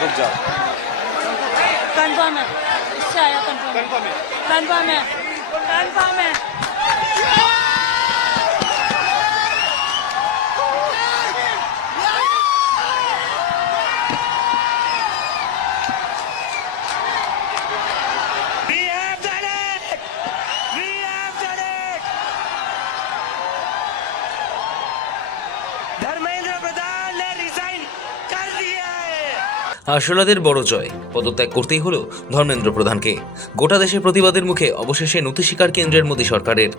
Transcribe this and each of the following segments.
रुक जाओ। कंफर्म है, इससे आया कंफर्म है, कंफर्म है, कंफर्म है। We have done it! We have done it! Dharmendra Pradhan ने रिजाइन कर दिया है। আশালাদের বড় জয়, পদত্যাগ করতেই হলো ধর্মেন্দ্র প্রধানকে। গোটা দেশের প্রতিবাদের মুখে অবশেষে নতি স্বীকার কেন্দ্রের মোদী সরকারের।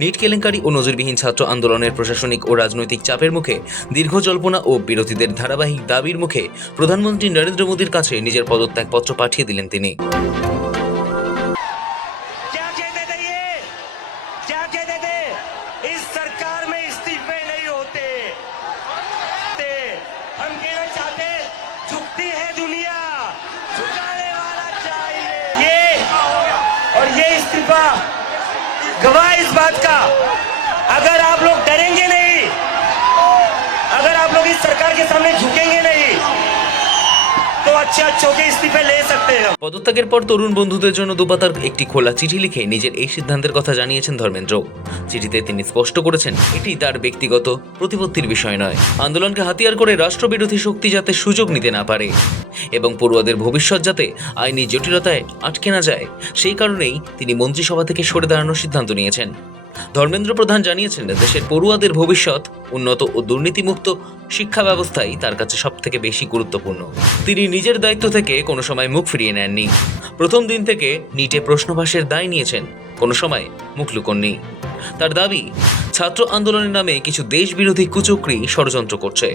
নিট কেলেঙ্কারি ও নজিরবিহীন ছাত্র আন্দোলনের প্রশাসনিক ও রাজনৈতিক চাপের মুখে, দীর্ঘ জল্পনা ও বিরোধীদের ধারাবাহিক দাবির মুখে প্রধানমন্ত্রী নরেন্দ্র মোদীর কাছে নিজের পদত্যাগপত্র পাঠিয়ে দিলেন তিনি। क्या कहते थे ये? क्या कहते थे? इस सरकार में इस्तीफे नहीं होते। हम कहना चाहते, झुकती है दुनिया, झुकाने वाला चाहिए। ये और ये इस्तीफा गवाह इस बात का, अगर आप लोग डरेंगे नहीं, अगर आप लोग इस सरकार के सामने झुकेंगे नहीं, तो अच्छे के इस्तीफे ले सकते हैं। পদত্যাগের পর তরুণ বন্ধুদের জন্য দুপাতার একটি খোলা চিঠি লিখে নিজের এই সিদ্ধান্তের কথা জানিয়েছেন ধর্মেন্দ্র। চিঠিতে তিনি স্পষ্ট করেছেন, এটি তার ব্যক্তিগত প্রতিপত্তির বিষয় নয়। আন্দোলনকে হাতিয়ার করে রাষ্ট্রবিরোধী শক্তি যাতে সুযোগ নিতে না পারে এবং পড়ুয়াদের ভবিষ্যৎ যাতে আইনি জটিলতায় আটকে না যায়, সেই কারণেই তিনি মন্ত্রিসভা থেকে সরে দাঁড়ানোর সিদ্ধান্ত নিয়েছেন। ধর্মেন্দ্র প্রধান জানিয়েছেন, দেশের পড়ুয়াদের ভবিষ্যৎ, উন্নত ও দুর্নীতিমুক্ত শিক্ষা ব্যবস্থাই তার কাছে সবথেকে বেশি গুরুত্বপূর্ণ। তিনি নিজের দায়িত্ব থেকে কোনো সময় মুখ ফিরিয়ে নেননি। প্রথম দিন থেকে নিটে প্রশ্নভাসের দায় নিয়েছেন, কোনো সময় মুখ লুকোননি। তার দাবি, ছাত্র আন্দোলনের নামে কিছু দেশবিরোধী কুচক্রী ষড়যন্ত্র করছে।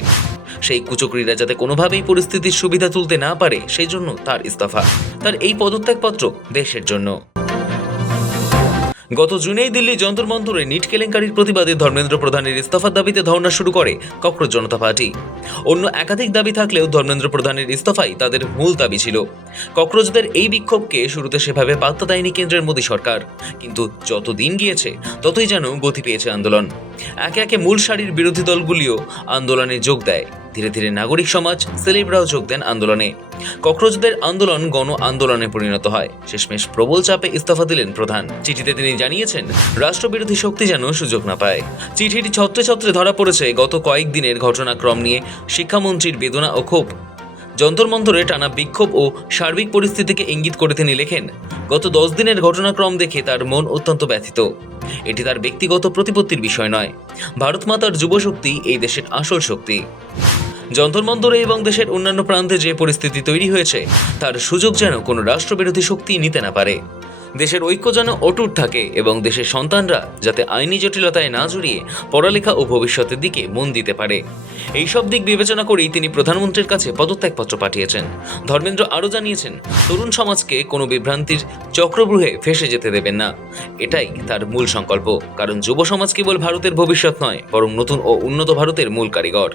সেই কুচক্রীরা যাতে কোনোভাবেই পরিস্থিতির সুবিধা তুলতে না পারে, সেই জন্য তার ইস্তফা। তার এই পদত্যাগপত্র দেশের জন্য। গত জুনেই দিল্লি যন্তর মন্তরে নিট কেলেঙ্কারির প্রতিবাদে ধর্মেন্দ্র প্রধানের ইস্তফার দাবিতে ধর্ণা শুরু করে ককরোচ জনতা পার্টি। অন্য একাধিক দাবি থাকলেও ধর্মেন্দ্র প্রধানের ইস্তফাই তাদের মূল দাবি ছিল। ককরোচদের এই বিক্ষোভকে শুরুতে সেভাবে পাত্তা দেয়নি কেন্দ্রের মোদী সরকার, কিন্তু যত দিন গিয়েছে ততই যেন গতি পেয়েছে আন্দোলন। একে একে মূল সারির বিরোধী দলগুলিও আন্দোলনে যোগ দেয়। ধীরে ধীরে নাগরিক সমাজ, সেলেবরাও যোগ দেন আন্দোলনে। ককরোচদের আন্দোলন গণ আন্দোলনে পরিণত হয়। শেষমেশ প্রবল চাপে ইস্তফা দিলেন প্রধান। চিঠিতে তিনি জানিয়েছেন, রাষ্ট্রবিরোধী শক্তি যেন সুযোগ না পায়। চিঠিটি ছত্রে ছত্রে ধরা পড়েছে গত কয়েকদিনের ঘটনাক্রম নিয়ে শিক্ষামন্ত্রীর বেদনা ও ক্ষোভ। যন্তর মন্তরে টানা বিক্ষোভ ও সার্বিক পরিস্থিতিকে ইঙ্গিত করে তিনি লেখেন, গত 10 দিনের ঘটনাক্রম দেখে তার মন অত্যন্ত ব্যথিত। এটি তার ব্যক্তিগত প্রতিপত্তির বিষয় নয়। ভারত মাতার যুবশক্তি এই দেশের আসল শক্তি। যন্তর মন্তরে এবং দেশের অন্যান্য প্রান্তে যে পরিস্থিতি তৈরি হয়েছে, তার সুযোগ যেন কোনো রাষ্ট্রবিরোধী শক্তি নিতে না পারে। দেশের ঐক্য যেন অটুট থাকে এবং দেশের সন্তানরা যাতে আইনি জটিলতায় না জড়িয়ে পড়ালেখা ও ভবিষ্যতের দিকে মন দিতে পারে। এই সব দিক বিবেচনা করেই তিনি প্রধানমন্ত্রীর কাছে পদত্যাগপত্র পাঠিয়েছেন। ধর্মেন্দ্র আরও জানিয়েছেন, তরুণ সমাজকে কোনো বিভ্রান্তির চক্রব্যূহে ফেঁসে যেতে দেবেন না। এটাই তার মূল সংকল্প, কারণ যুব সমাজ কেবল ভারতের ভবিষ্যৎ নয়, বরং নতুন ও উন্নত ভারতের মূল কারিগর।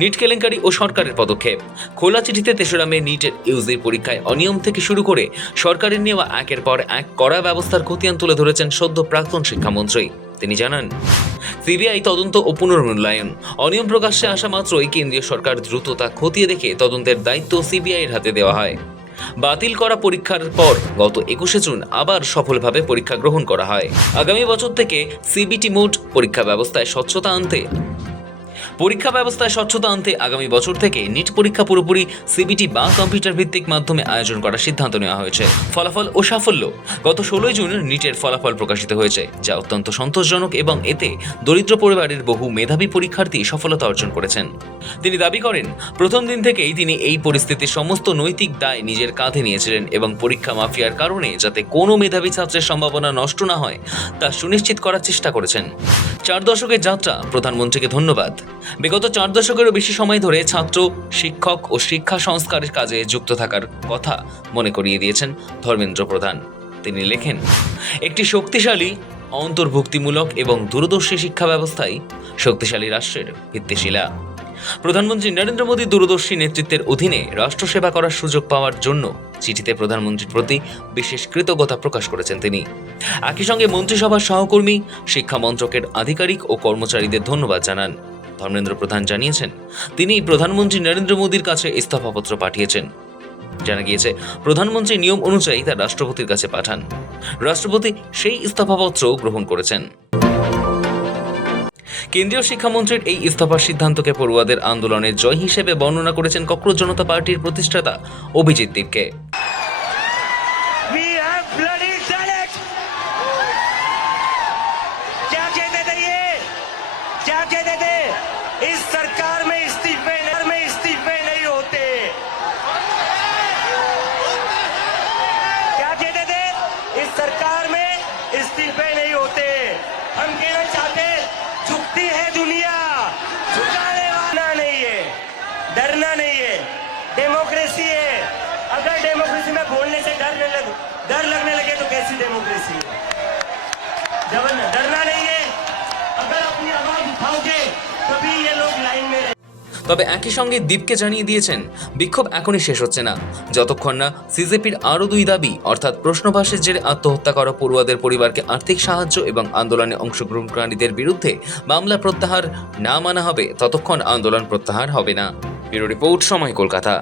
নিট কেলেঙ্কারি ও সরকারের পদক্ষেপ। খোলা চিঠিতে 3রা মে নিটের ইউজির পরীক্ষায় অনিয়ম থেকে শুরু করে সরকারের নেওয়া একের পর এক কড়া ব্যবস্থার খতিয়ান তুলে ধরেছেন সদ্য প্রাক্তন শিক্ষামন্ত্রী। তিনি জানান, সিবিআই তদন্ত ও পুনর্মূল্যায়ন। অনিয়ম প্রকাশ্যে আসা মাত্রই কেন্দ্রীয় সরকার দ্রুত তা খতিয়ে দেখে তদন্তের দায়িত্ব সিবিআইয়ের হাতে দেওয়া হয়। বাতিল করা পরীক্ষার পর গত 21শে জুন আবার সফলভাবে পরীক্ষা গ্রহণ করা হয়। আগামী বছর থেকে সিবিটি মোড পরীক্ষা ব্যবস্থায় স্বচ্ছতা আনতে আগামী বছর থেকে নিট পরীক্ষা পুরোপুরি সিবিটি বা কম্পিউটার ভিত্তিক মাধ্যমে আয়োজন করার সিদ্ধান্ত নেওয়া হয়েছে। ফলাফল ও সাফল্য। গত 16 জুন নিটের ফলাফল প্রকাশিত হয়েছে, যা অত্যন্ত সন্তোষজনক এবং এতে দরিদ্র পরিবারের বহু মেধাবী পরীক্ষার্থী সফলতা অর্জন করেছেন। তিনি দাবি করেন, প্রথম দিন থেকেই তিনি এই পরিস্থিতির সমস্ত নৈতিক দায় নিজের কাঁধে নিয়েছিলেন এবং পরীক্ষা মাফিয়ার কারণে যাতে কোনো মেধাবী ছাত্রের সম্ভাবনা নষ্ট না হয় তা সুনিশ্চিত করার চেষ্টা করেছেন। 4 দশকের যাত্রা। প্রধানমন্ত্রীকে ধন্যবাদ। বিগত 4 দশকেরও বেশি সময় ধরে ছাত্র, শিক্ষক ও শিক্ষা সংস্কারের কাজে যুক্ত থাকার কথা মনে করিয়ে দিয়েছেন ধর্মেন্দ্র প্রধান। তিনি লেখেন, একটি শক্তিশালী, অন্তর্ভুক্তিমূলক এবং দূরদর্শী শিক্ষা ব্যবস্থাই শক্তিশালী রাষ্ট্রের ভিত্তিশিলা। প্রধানমন্ত্রী নরেন্দ্র মোদী দূরদর্শী নেতৃত্বের অধীনে রাষ্ট্রসেবা করার সুযোগ পাওয়ার জন্য চিঠিতে প্রধানমন্ত্রীর প্রতি বিশেষ কৃতজ্ঞতা প্রকাশ করেছেন তিনি। একই সঙ্গে মন্ত্রিসভার সহকর্মী, শিক্ষা মন্ত্রকের আধিকারিক ও কর্মচারীদের ধন্যবাদ জানান। ধর্মেন্দ্র প্রধান জানিয়েছেন, তিনি প্রধানমন্ত্রী নরেন্দ্র মোদীর কাছে ইস্তফাপত্র পাঠিয়েছেন। জানা গিয়েছে, প্রধানমন্ত্রী নিয়ম অনুযায়ী তা রাষ্ট্রপতির কাছে পাঠান। রাষ্ট্রপতি সেই ইস্তফাপত্র গ্রহণ করেছেন। কেন্দ্রীয় শিক্ষামন্ত্রীর এই ইস্তফার সিদ্ধান্তকে পড়ুয়াদের আন্দোলনের জয় হিসেবে বর্ণনা করেছেন ককরোচ জনতা পার্টির প্রতিষ্ঠাতা অভিজিৎ দেবকে। We have bloody done it! क्या कहते थे ये? क्या कहते थे? इस सरकार में इस्तीफे नहीं होते। क्या कहते थे? इस सरकार में इस्तीफे नहीं होते। हम कहना चाहते, झुकती है दुनिया, झुकाने वाला नहीं है, डरना नहीं है, डेमोक्रेसी है। अगर डेमोक्रेसी में बोलने से डर लगने लगे तो कैसी डेमोक्रेसी है? डरना नहीं है, अगर अपनी आवाज उठाओगे तभी ये लोग लाइन में তবে একই সঙ্গে দীপকে জানিয়ে দিয়েছেন, বিক্ষোভ এখনই শেষ হচ্ছে না, যতক্ষণ না সিজেপির আরও 2 দাবি অর্থাৎ প্রশ্নভাসের জেরে আত্মহত্যা করা পড়ুয়াদের পরিবারকে আর্থিক সাহায্য এবং আন্দোলনে অংশগ্রহণকারীদের বিরুদ্ধে মামলা প্রত্যাহার না মানা হবে, ততক্ষণ আন্দোলন প্রত্যাহার হবে না। ব্যুরো রিপোর্ট, সময়, কলকাতা।